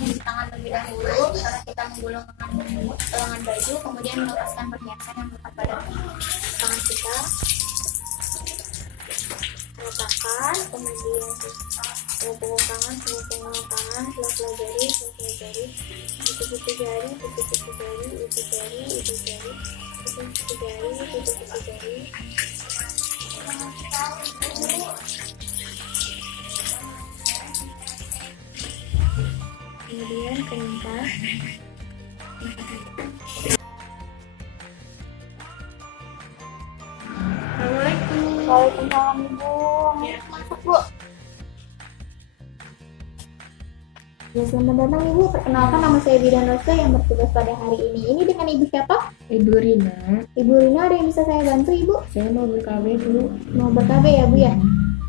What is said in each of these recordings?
mencuci tangan terlebih dahulu karena kita menggulung lengan baju, kemudian melepaskan perhiasan yang melekat pada tangan kita. Ratakan, kemudian punggung tangan, sela-sela jari, kuku-kuku jari, kuku-kuku jari, ujung jari, kuku-kuku jari, kuku-kuku jari. Kemudian keringkan. Assalamualaikum. Waalaikumsalam Ibu. Masuk Bu. Ya, selamat datang Ibu. Perkenalkan, nama saya Bidan Rosa yang bertugas pada hari ini. Ini dengan Ibu siapa? Ibu Rina. Ibu Rina, ada yang bisa saya bantu Ibu? Saya mau ber-KB dulu. Mau ber-KB ya Bu ya?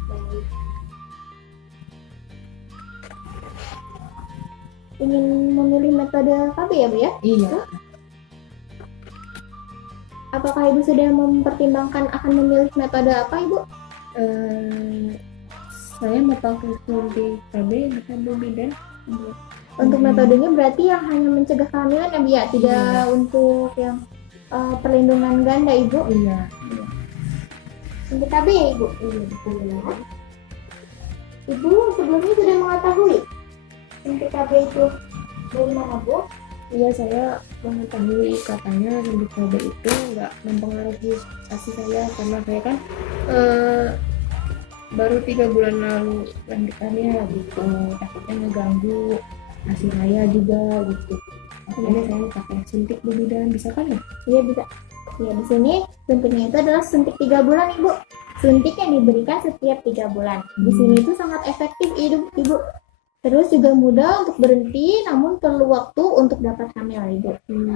Baik. Ingin memilih metode KB ya Bu ya? Iya. Apakah Ibu sudah mempertimbangkan akan memilih metode apa Ibu? Saya mau pakai suntik KB bisa Bu Bidan. Untuk metodenya berarti yang hanya mencegah kehamilan ya Bu ya? Tidak Iya. untuk yang perlindungan ganda Ibu? Iya. Suntik KB ya Ibu? Iya betul. Ibu sebelumnya sudah mengetahui suntik KB itu dari mana Bu? Iya, saya mengetahui katanya suntik KB itu nggak mempengaruhi ASI saya karena saya kan baru 3 bulan lalu lanjutannya gitu, takutnya ngeganggu ASI saya juga gitu. Makanya saya pakai suntik Bu Bidan, bisa kan ya? Iya bisa. Ya, di sini suntiknya itu adalah suntik 3 bulan Ibu. Suntik yang diberikan setiap 3 bulan. Di sini itu sangat efektif Ibu. Terus juga mudah untuk berhenti, namun perlu waktu untuk dapat hamil Ibu.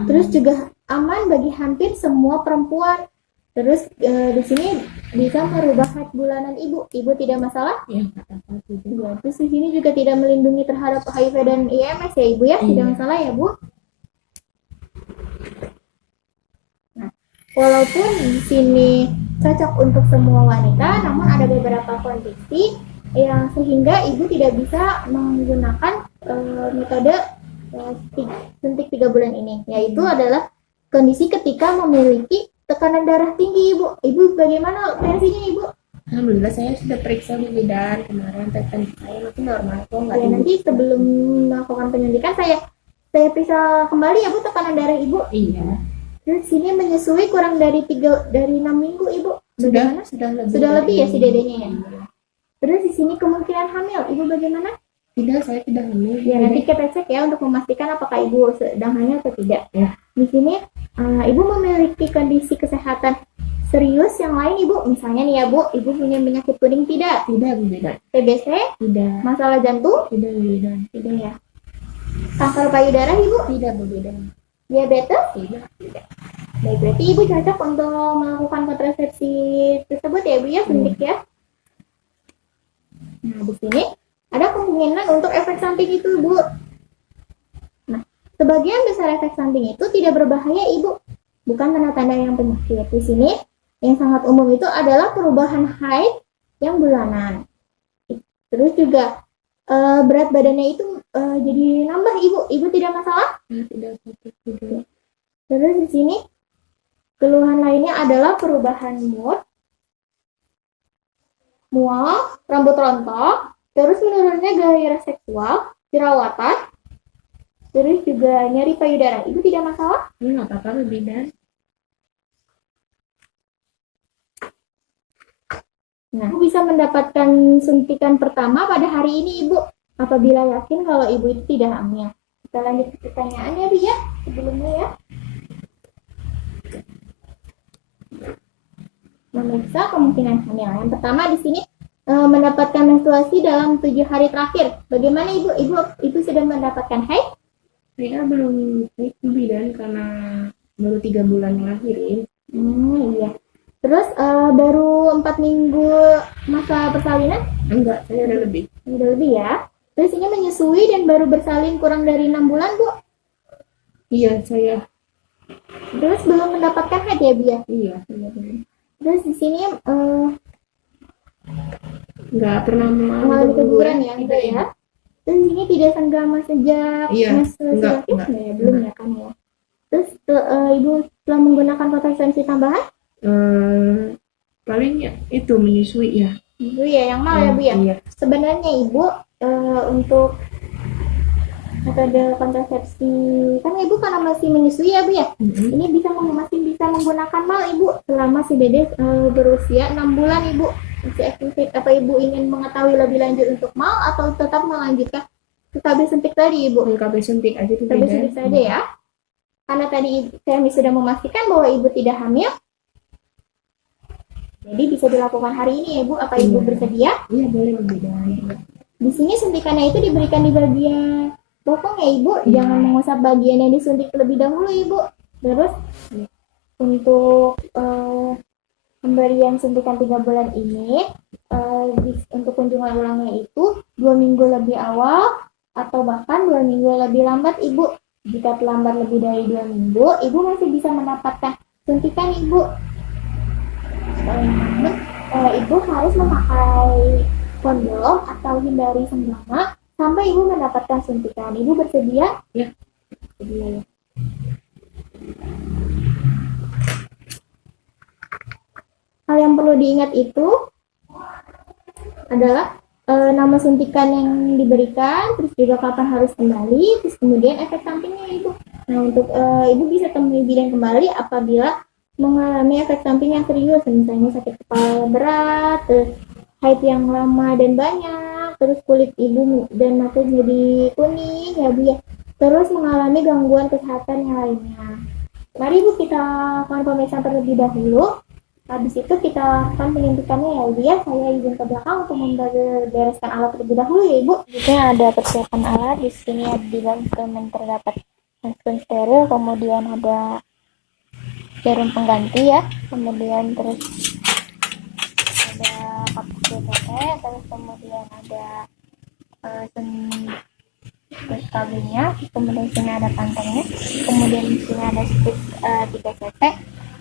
Terus juga aman bagi hampir semua perempuan. Terus di sini bisa merubah haid bulanan Ibu. Ibu tidak masalah? Ya, nggak apa-apa juga. Ya, terus di sini juga tidak melindungi terhadap HIV dan IMS ya Ibu ya? Tidak Iya. masalah ya Bu? Nah, walaupun di sini cocok untuk semua wanita, namun ada beberapa kondisi yang sehingga ibu tidak bisa menggunakan metode suntik 3 bulan ini, yaitu adalah kondisi ketika memiliki tekanan darah tinggi Ibu. Ibu bagaimana tensinya Ibu? Alhamdulillah saya sudah periksa Bu Bidan kemarin, tekan saya masih normal kok, nggak Ya, tinggi. nanti sebelum melakukan penyuntikan saya periksa kembali ya Bu tekanan darah Ibu. Iya. Terus sini menyusui kurang dari 6 minggu Ibu. Bagaimana? Sudah lebih. Sudah lebih ya si dedenya ya. Iya. Terus di sini kemungkinan hamil Ibu bagaimana? Tidak, saya tidak hamil. Ya, nanti kita cek ya untuk memastikan apakah ibu sedang hamil atau tidak. Ya. Di sini ibu memiliki kondisi kesehatan serius yang lain Ibu. Misalnya nih ya Bu, Ibu punya penyakit kuning tidak? Tidak Bu Bidan. TBC? Tidak. Masalah jantung? Tidak Bu Bidan. Tidak ya. Kanker payudara Ibu? Tidak Bu Bidan. Diabetes? Tidak. Baik, berarti Ibu cocok untuk melakukan kontrasepsi tersebut ya Bu ya, suntik ya. Nah, di sini ada kemungkinan untuk efek samping itu Bu. Nah, sebagian besar efek samping itu tidak berbahaya Ibu. Bukan tanda-tanda yang penyakit. Di sini yang sangat umum itu adalah perubahan haid yang bulanan. Terus juga berat badannya itu jadi nambah Ibu. Ibu tidak masalah? Tidak sakit juga. Terus di sini keluhan lainnya adalah perubahan mood, mual, rambut rontok, terus menurunnya gairah seksual, jerawatan, terus juga nyeri payudara. Ibu tidak masalah? Ini nggak apa-apa Bu Bidan. Nah, Ibu bisa mendapatkan suntikan pertama pada hari ini Ibu, apabila yakin kalau Ibu itu tidak hamil. Kita lanjut ke pertanyaannya Bu ya, sebelumnya ya. Memeriksa kemungkinan hamil. Yang pertama di sini mendapatkan menstruasi dalam 7 hari terakhir. Bagaimana Ibu? Ibu sudah mendapatkan haid? Saya belum haid Bu Bidan karena baru 3 bulan ngelahirin. Iya. Terus baru 4 minggu masa persalinan? Enggak, saya udah lebih. Udah lebih ya. Terus ini menyusui dan baru bersalin kurang dari 6 bulan Bu? Iya, saya. Terus belum mendapatkan haid ya Bu ya? Iya. Terus di sini Nggak pernah mengalami keguguran ya? Tidak Enggak ya? Terus ini tidak senggama sejak Iya, enggak, ya, belum ya kan ya. Terus ibu telah menggunakan kontrasepsi tambahan? Paling itu menyusui ya. Ibu ya yang mau ya bu ya. Iya. Sebenarnya ibu untuk metode kontrasepsi kan ibu karena masih menyusui ya bu ya. Ini masih bisa menggunakan mal ibu selama si dede berusia 6 bulan ibu. Masih aktif. Apa ibu ingin mengetahui lebih lanjut untuk mal atau tetap melanjutkan ke KB suntik tadi ibu? KB suntik aja tuh KB suntik saja ya. Karena tadi kami sudah memastikan bahwa ibu tidak hamil. Jadi bisa dilakukan hari ini ya ibu. Apa ibu bersedia? Iya boleh beda. Di sini suntikannya itu diberikan di bagian bokong ya ibu. Jangan mengusap bagian yang disuntik terlebih dahulu ibu. Terus untuk pemberian suntikan 3 bulan ini untuk kunjungan ulangnya itu 2 minggu lebih awal atau bahkan 2 minggu lebih lambat ibu. Jika terlambat lebih dari 2 minggu, ibu masih bisa mendapatkan suntikan ibu. Ibu harus memakai kondom atau hindari senggama sampai ibu mendapatkan suntikan. Ibu bersedia? Ya. Bersedia ya. Hal yang perlu diingat itu adalah nama suntikan yang diberikan, terus juga kapan harus kembali, terus kemudian efek sampingnya ibu. Nah untuk ibu bisa temui bidan kembali apabila mengalami efek samping yang serius, misalnya sakit kepala berat, terus haid yang lama dan banyak, terus kulit ibu dan mata jadi kuning ya bu ya, terus mengalami gangguan kesehatan yang lainnya. Mari ibu kita lakukan pemeriksaan terlebih dahulu. Habis itu kita akan penyuntikannya ya ibu ya. Saya izin ke belakang untuk membereskan alat terlebih dahulu ya ibu. Jadi ada persiapan alat di sini, di dalam instrumen terdapat handphone steril, kemudian ada jarum pengganti ya, kemudian terus ada kapuk BTE, terus kemudian ada terus kabelnya, kemudian sini ada kantongnya, kemudian di sini ada stick 3 cc,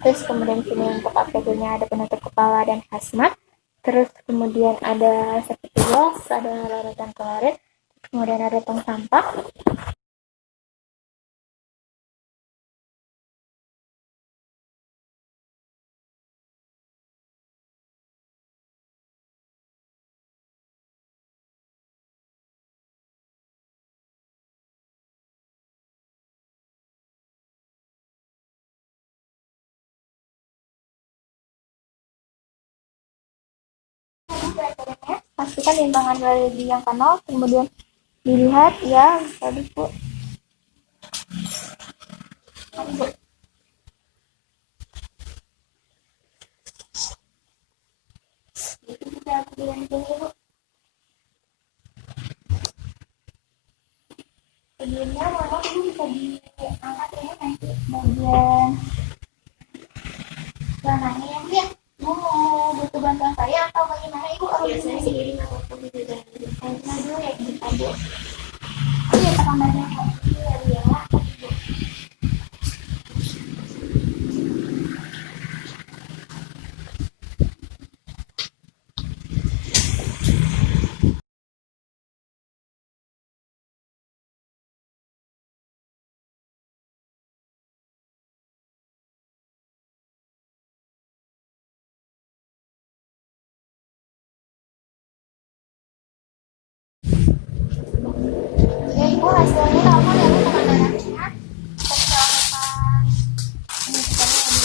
terus kemudian sini untuk APD-nya ada penutup kepala dan hazmat, terus kemudian ada safety box, ada larutan kloret, kemudian ada tong sampah. Pastikan limbangan radiologi yang kanal, kemudian dilihat ya tadi bu. Itu bisa kemudian sini bu. Sebelumnya mohon ibu bisa diangkat ya nanti bagian celananya ya bu ya. Ibu mau butuh bantuan saya atau bagaimana ibu? Saya sendiri nggak apa-apa bu. Saya dulu ya ibu bu. Iya kamarnya ya bu ya. Ya ibu hasilnya normal ya bu tekanan darahnya. Kita lakukan ini sekarang ya bu ya.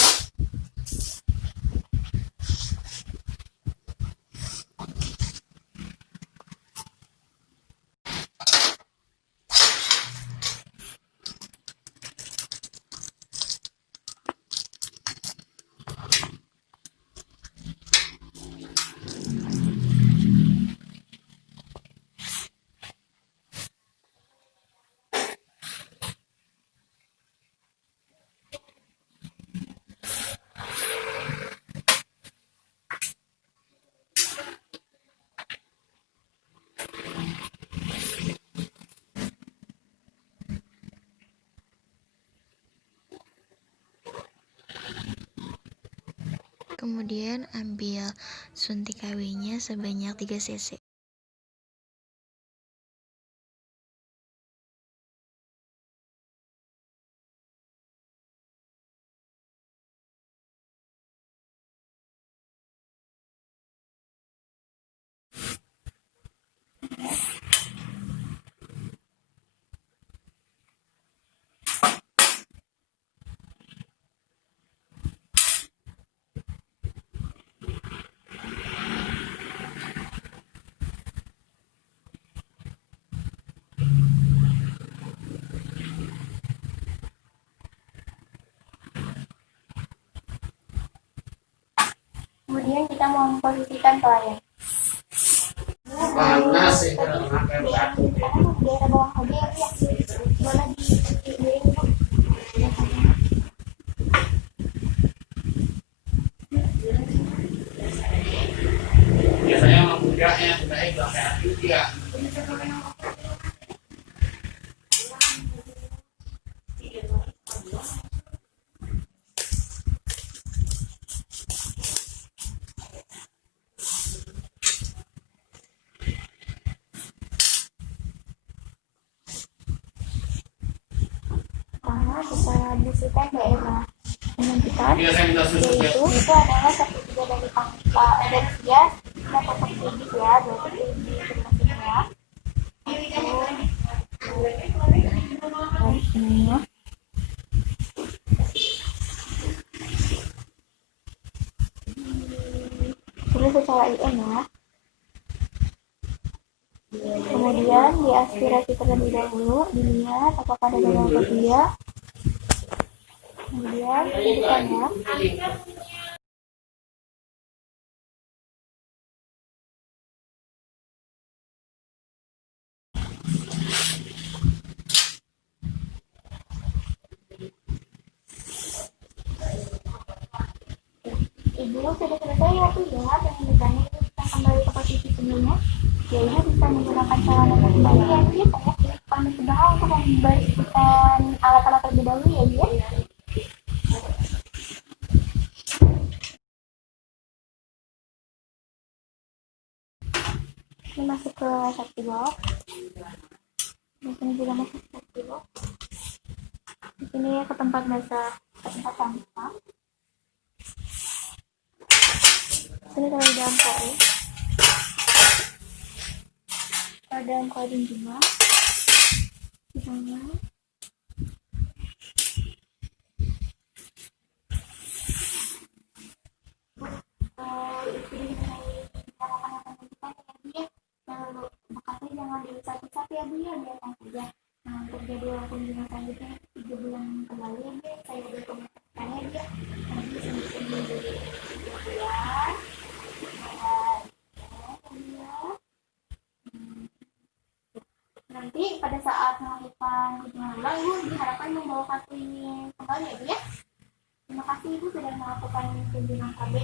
Kemudian ambil suntik KW-nya sebanyak 3 cc. kita memposisikan klien. Panas sih kalau makan Di batu. daerah bawah aja ya, Bu, ya. Boleh dipikirin, Bu. Biasanya orang mudanya naik sampai akhir ya. Karena kita bisikan daerah penyuntikan, Iya saya minta susu ya. yaitu itu adalah 1/3 dari dari dia kita potong tipis ya, berarti di sebelah sini ya. Terus secara IM ya. Kemudian diaspirasi terlebih dahulu, dilihat apakah ada gagal atau tidak. Kemudian hidupkan ya. Ibu sudah selesai ya Bu ya, penyuntikannya itu kita kembali ke posisi sebelumnya. Ya Ibu bisa menggunakan cara kembali ya Bu ya. Saya pamit usaha untuk membersihkan alat-alat terlebih dahulu ya Bu ya. Ini masuk ke safety box. Di sini juga masuk ke safety box. Di sini ke tempat basah, ke tempat sampah. Ini kalau di dalam koin. Kalau dalam koin juga. Di sana. Bekasnya jangan dicat-cat ya Bu ya, biarkan saja. Nah, untuk jadwal kunjungan selanjutnya 3 bulan kembali ya Bu, saya dokumentasikannya ya. Nanti sini jadi 3 bulan. Nanti pada saat melakukan kunjungan ulang, Ibu diharapkan membawa kartu ini kembali ya Bu ya. Terima kasih Ibu sudah melakukan kunjungan KB.